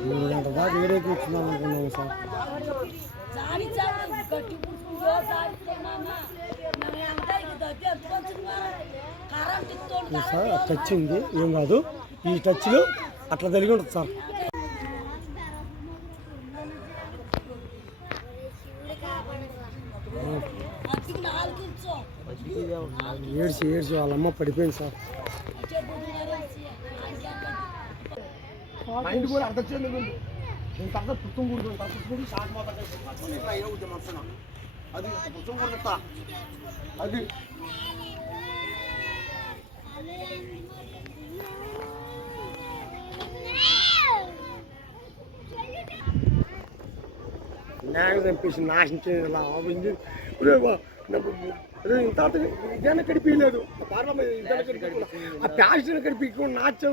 మూడు గంటల దాకా అనుకున్నాము సార్. టచ్ ఉంది. ఏం కాదు. ఈ టచ్లు అట్లా తెలిగి ఉంటుంది సార్. ఏడ్చి ఏడ్చి వాళ్ళ అమ్మ పడిపోయింది సార్. మైండ్ కూడా అర్థం చేయలేదు. నేను తగ్గ పుత్తం కూడుతుంది తగ్గ కూడి షాక్ మాత్రం అయినా కొంచెం మనసున అది పుత్తం కూడా అది. నాకు చంపేసి నాశించేది ఇలా అయింది ఇంత ఇదైనా కడిపించలేదు పార్లమెంట్ ఇదైనా కడిపించలేదు ఆ ప్యాషన్ కడిపించుకుని నాచం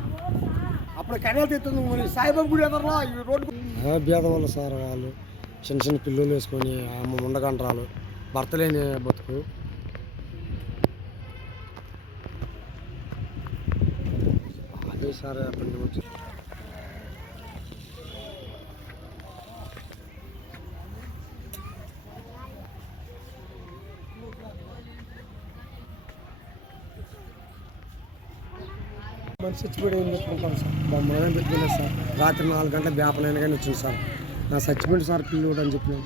అప్పుడు కెనాల్ తెస్తుంది మరి. సాయిబాబు గుడి ఎదరలా? ఈ రోడ్డు భేద వల్ల సార్ వాళ్ళు. చిన్న చిన్న పిల్లలు వేసుకొని అమ్మ ఉండగంటరాలు. భర్త లేని బతుకు. అదే సార్ అప్పటి నుంచి. మనిషి చచ్చిపోయి ఏం చెప్పుకుంటాం సార్? బొమ్మనే పెట్టుకోలేదు సార్. రాత్రి నాలుగు గంటల వ్యాపనైనా కానీ వచ్చింది సార్. నా చచ్చిపోయింది సార్ పిల్లోడు అని చెప్పినాను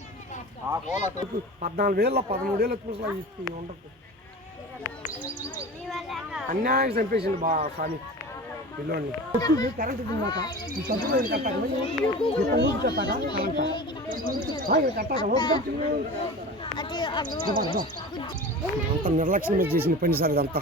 పద్నాలుగు వేల పదమూడు వేలు ఎక్కువ ఉండదు అన్యాయం చంపేసింది బా స్వామి. పిల్లోని కరెంట్ తిన్నాక ఈ చదువు కట్టాక కట్టాక కరెంట్. కట్టాక అంత నిర్లక్ష్యం చేసిన పని సార్ ఇదంతా.